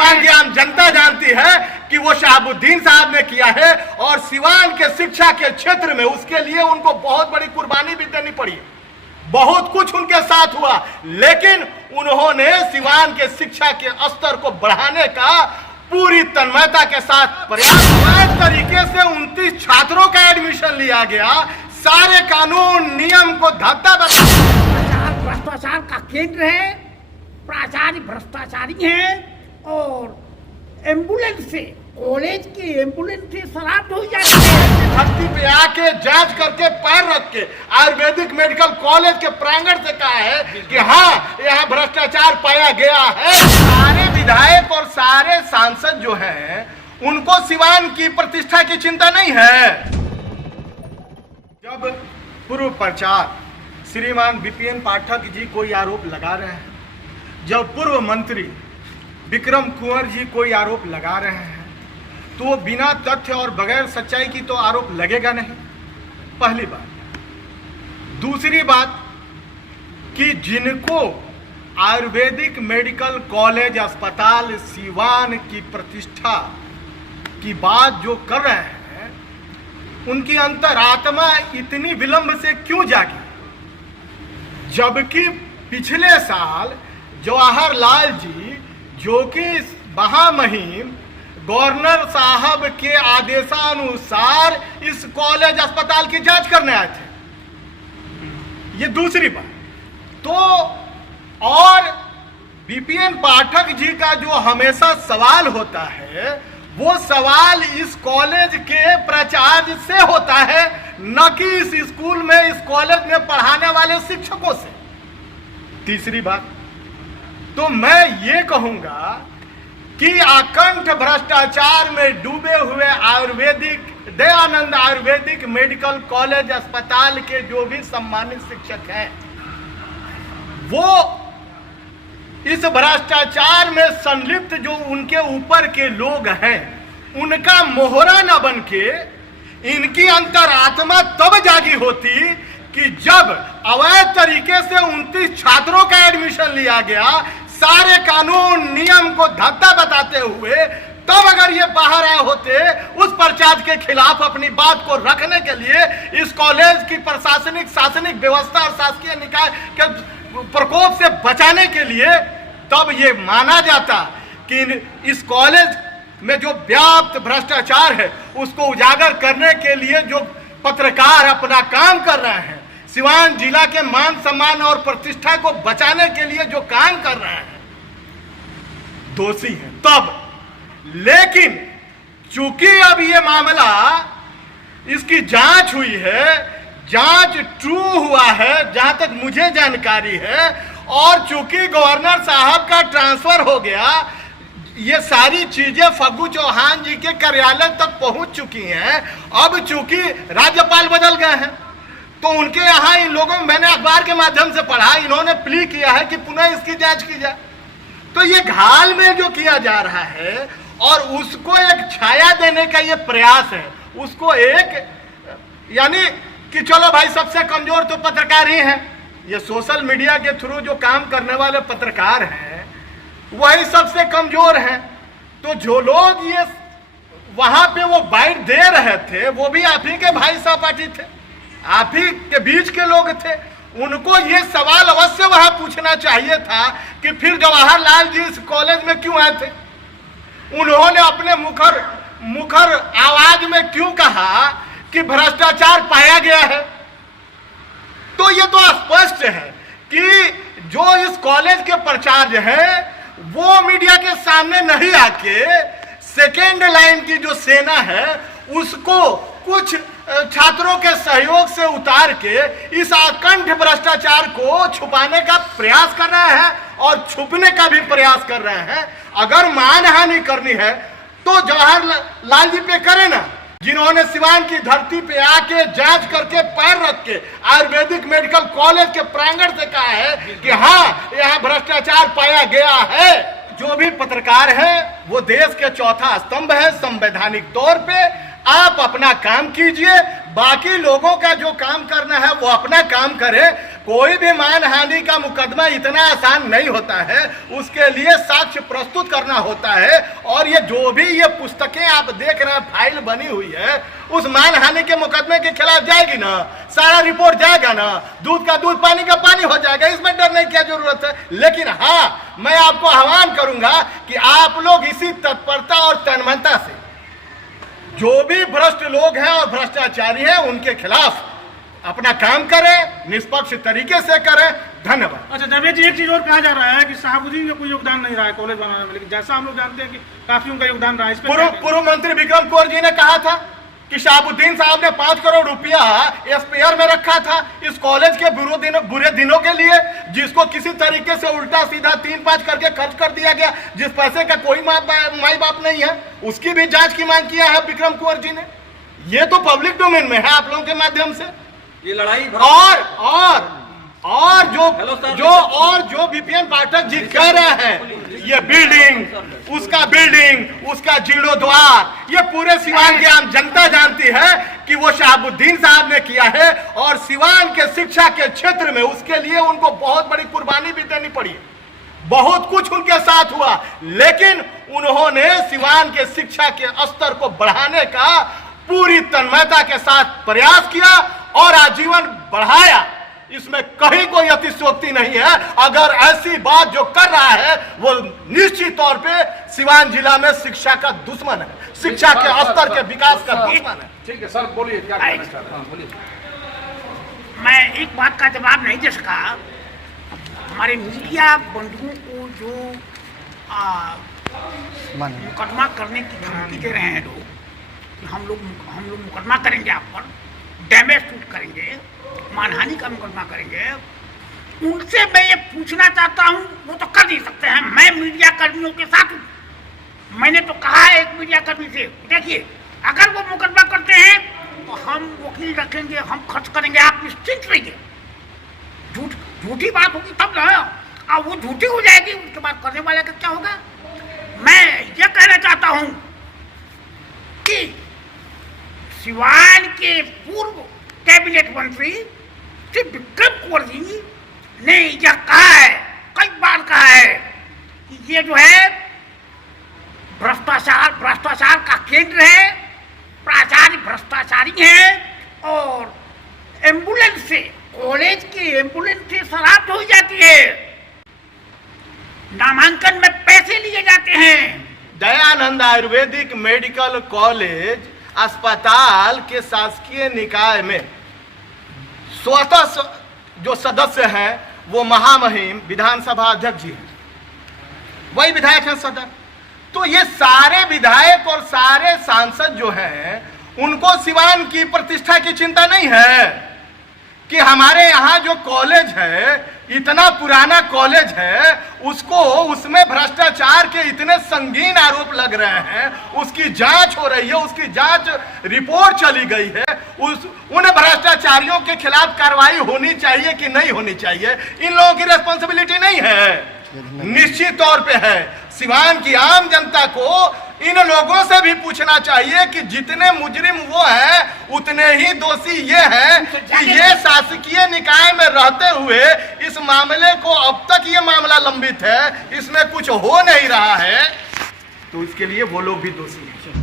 सिवान की आम जनता जानती है कि वो शहाबुद्दीन साहब ने किया है, और सिवान के शिक्षा के क्षेत्र में उसके लिए उनको बहुत बड़ी कुर्बानी भी देनी पड़ी। बहुत कुछ उनके साथ हुआ, लेकिन उन्होंने सिवान के शिक्षा के स्तर को बढ़ाने का पूरी तन्मयता के साथ प्रयास तरीके से 29 छात्रों का एडमिशन लिया गया। सारे कानून नियम को धत्ता भ्रष्टाचार का केंद्र है, प्राचार्य भ्रष्टाचारी हैं, और एम्बुलेंस से, कॉलेज की एम्बुलेंस से शराब हो जाती है। धरती पे आके जांच करके पैर रख के आयुर्वेदिक मेडिकल कॉलेज के प्रांगण से कहा है कि हाँ, यहाँ भ्रष्टाचार पाया गया है। सारे विधायक और सारे सांसद जो हैं, उनको सिवान की प्रतिष्ठा की चिंता नहीं है। जब पूर्व प्रचार श्रीमान बीपीएन पाठक जी कोई आरोप लगा रहे हैं, जब पूर्व मंत्री विक्रम कुंवर जी कोई आरोप लगा रहे हैं, तो वो बिना तथ्य और बगैर सच्चाई की तो आरोप लगेगा नहीं, पहली बात। दूसरी बात कि जिनको आयुर्वेदिक मेडिकल कॉलेज अस्पताल सिवान की प्रतिष्ठा की बात जो कर रहे हैं, उनकी अंतरात्मा इतनी विलंब से क्यों जागी, जबकि पिछले साल जवाहरलाल जी जो कि महामहिम गवर्नर साहब के आदेशानुसार इस कॉलेज अस्पताल की जांच करने आए थे। ये दूसरी बात। तो और बीपीएन पाठक जी का जो हमेशा सवाल होता है, वो सवाल इस कॉलेज के प्राचार्य से होता है, न कि इस स्कूल में, इस कॉलेज में पढ़ाने वाले शिक्षकों से। तीसरी बात, तो मैं ये कहूंगा कि अकंठ भ्रष्टाचार में डूबे हुए आयुर्वेदिक दयानंद आयुर्वेदिक मेडिकल कॉलेज अस्पताल के जो भी सम्मानित शिक्षक हैं, वो इस भ्रष्टाचार में संलिप्त जो उनके ऊपर के लोग हैं, उनका मोहरा न बनके इनकी अंतरात्मा तब जागी होती कि जब अवैध तरीके से 29 छात्रों का एडमिशन लिया गया, सारे कानून नियम को धत्ता बताते हुए, तब अगर ये बाहर आए होते उस प्रचार के खिलाफ अपनी बात को रखने के लिए, इस कॉलेज की प्रशासनिक शासनिक व्यवस्था और शासकीय निकाय के प्रकोप से बचाने के लिए, तब ये माना जाता कि इस कॉलेज में जो व्याप्त भ्रष्टाचार है उसको उजागर करने के लिए जो पत्रकार अपना काम कर रहे हैं, सिवान जिला के मान सम्मान और प्रतिष्ठा को बचाने के लिए जो काम कर रहे हैं, दोषी हैं तब। लेकिन चूंकि अब ये मामला, इसकी जांच हुई है, जांच ट्रू हुआ है जहां तक मुझे जानकारी है, और चूंकि गवर्नर साहब का ट्रांसफर हो गया, ये सारी चीजें फग्गू चौहान जी के कार्यालय तक पहुंच चुकी हैं। अब चूंकि राज्यपाल बदल गए हैं, तो उनके यहाँ इन लोगों, मैंने अखबार के माध्यम से पढ़ा, इन्होंने प्ली किया है कि पुनः इसकी जांच की जाए। तो ये घाल में जो किया जा रहा है और उसको एक छाया देने का ये प्रयास है, उसको एक, यानी कि चलो भाई सबसे कमजोर तो पत्रकार ही हैं, ये सोशल मीडिया के थ्रू जो काम करने वाले पत्रकार हैं वही सबसे कमजोर हैं। तो जो लोग ये वहां पे वो बाइट दे रहे थे, वो भी आप ही के भाई सहपाठी थे, आप ही के बीच के लोग थे। उनको ये सवाल अवश्य वहां पूछना चाहिए था कि फिर जवाहरलाल जी इस कॉलेज में क्यों आए थे, उन्होंने अपने मुखर आवाज में क्यों कहा कि भ्रष्टाचार पाया गया है। तो ये तो स्पष्ट है कि जो इस कॉलेज के प्राचार्य हैं वो मीडिया के सामने नहीं आके सेकेंड लाइन की जो सेना है उसको कुछ छात्रों के सहयोग से उतार के इस अकंठ भ्रष्टाचार को छुपाने का प्रयास कर रहे हैं और छुपने का भी प्रयास कर रहे हैं। अगर मानहानि करनी है तो जवाहरलाल जी पे करे ना, जिन्होंने सिवान की धरती पे आके जांच करके पैर रख के आयुर्वेदिक मेडिकल कॉलेज के प्रांगण से कहा है कि हाँ, यहाँ भ्रष्टाचार पाया गया है। जो भी पत्रकार है वो देश के चौथा स्तंभ है संवैधानिक तौर पे। आप अपना काम कीजिए, बाकी लोगों का जो काम करना है वो अपना काम करे। कोई भी मानहानि का मुकदमा इतना आसान नहीं होता है, उसके लिए साक्ष्य प्रस्तुत करना होता है। और ये जो भी ये पुस्तकें आप देख रहे हैं, फाइल बनी हुई है, उस मानहानि के मुकदमे के खिलाफ जाएगी ना, सारा रिपोर्ट जाएगा ना, दूध का दूध पानी का पानी हो जाएगा, इसमें डरने की क्या जरूरत है। लेकिन हाँ, मैं आपको आह्वान करूंगा कि आप लोग इसी तत्परता और तन्मयता से जो भी भ्रष्ट लोग हैं और भ्रष्टाचारी हैं उनके खिलाफ अपना काम करें, निष्पक्ष तरीके से करें। धन्यवाद। अच्छा जावेद जी, एक चीज और कहा जा रहा है कि शहाबुद्दीन का कोई योगदान नहीं रहा है कॉलेज बनाने में, लेकिन जैसा हम लोग जानते हैं कि काफी उनका योगदान रहा है। इस पर पूर्व मंत्री विक्रम कुंवर जी ने कहा था कि शहाबुद्दीन साहब ने 5 करोड़ रुपया एसपीआर में रखा था इस कॉलेज के बुरे दिनों के लिए, जिसको किसी तरीके से उल्टा सीधा 3-5 करके खर्च कर दिया गया, जिस पैसे का कोई माई बाप नहीं है। उसकी भी जांच की मांग किया है विक्रम कुंवर जी ने। ये तो पब्लिक डोमेन में है, आप लोगों के माध्यम से ये लड़ाई और जो विपिन पाठक जी कह रहे हैं, ये बिल्डिंग, उसका जीर्णोद्वार, ये पूरे सिवान की आम जनता जानती है कि वो शहाबुद्दीन साहब ने किया है। और सिवान के शिक्षा के क्षेत्र में उसके लिए उनको बहुत बड़ी कुर्बानी भी देनी पड़ी, बहुत कुछ उनके साथ हुआ, लेकिन उन्होंने सिवान के शिक्षा के स्तर को बढ़ाने का पूरी तन्मयता के साथ प्रयास किया और आजीवन बढ़ाया। इसमें कहीं कोई अतिशयोक्ति नहीं है। अगर ऐसी बात जो कर रहा है वो निश्चित तौर पे सिवान जिला में शिक्षा का दुश्मन है, शिक्षा के स्तर के विकास का दुश्मन है। ठीक है सर, बोलिए क्या कहना चाह रहे हैं। बोलिए। मैं एक बात का जवाब नहीं दे सका। हमारे मीडिया बंधुओं को जो मुकदमा करने की धमकी दे रहे हैं लोग, हम लोग मुकदमा करेंगे, आप पर डैमेज सूट करेंगे, मानहानि का मुकदमा करेंगे, उनसे मैं ये पूछना चाहता हूँ, वो तो कर नहीं सकते हैं। मैं मीडिया कर्मियों के साथ हूँ। मैंने तो कहा है एक मीडिया कर्मी से, देखिए अगर वो मुकदमा करते हैं तो हम वकील रखेंगे, हम खर्च करेंगे, आप निश्चिंत रहिए। झूठी बात होगी तब ना, और वो झूठी हो जाएगी, उसके बाद करने वाले का क्या होगा। मैं ये कहना चाहता हूँ कि सिवान के पूर्व कैबिनेट मंत्री श्री विक्रम कुंवर जी ने यह कहा है, कई बार कहा है कि ये जो है भ्रष्टाचार का केंद्र है, प्राचार्य भ्रष्टाचारी हैं और एम्बुलेंस से, कॉलेज की एम्बुलेंस से शराब ढोई जाती है, नामांकन में पैसे लिए जाते हैं। दयानंद आयुर्वेदिक मेडिकल कॉलेज अस्पताल के शासकीय निकाय में स्वतः जो सदस्य हैं वो महामहिम विधानसभा अध्यक्ष जी हैं, वही विधायक हैं सदर। तो ये सारे विधायक और सारे सांसद जो हैं उनको सिवान की प्रतिष्ठा की चिंता नहीं है कि हमारे यहाँ जो कॉलेज है, इतना पुराना कॉलेज है, उसमें भ्रष्टाचार के इतने संगीन आरोप लग रहे हैं, उसकी जांच हो रही है, उसकी जांच रिपोर्ट चली गई है, उन भ्रष्टाचारियों के खिलाफ कार्रवाई होनी चाहिए कि नहीं होनी चाहिए, इन लोगों की रिस्पॉन्सिबिलिटी नहीं है, निश्चित तौर पे है। सिवान की आम जनता को इन लोगों से भी पूछना चाहिए कि जितने मुजरिम वो हैं उतने ही दोषी ये हैं कि ये शासकीय निकाय में रहते हुए इस मामले को, अब तक ये मामला लंबित है, इसमें कुछ हो नहीं रहा है, तो इसके लिए वो लोग भी दोषी हैं।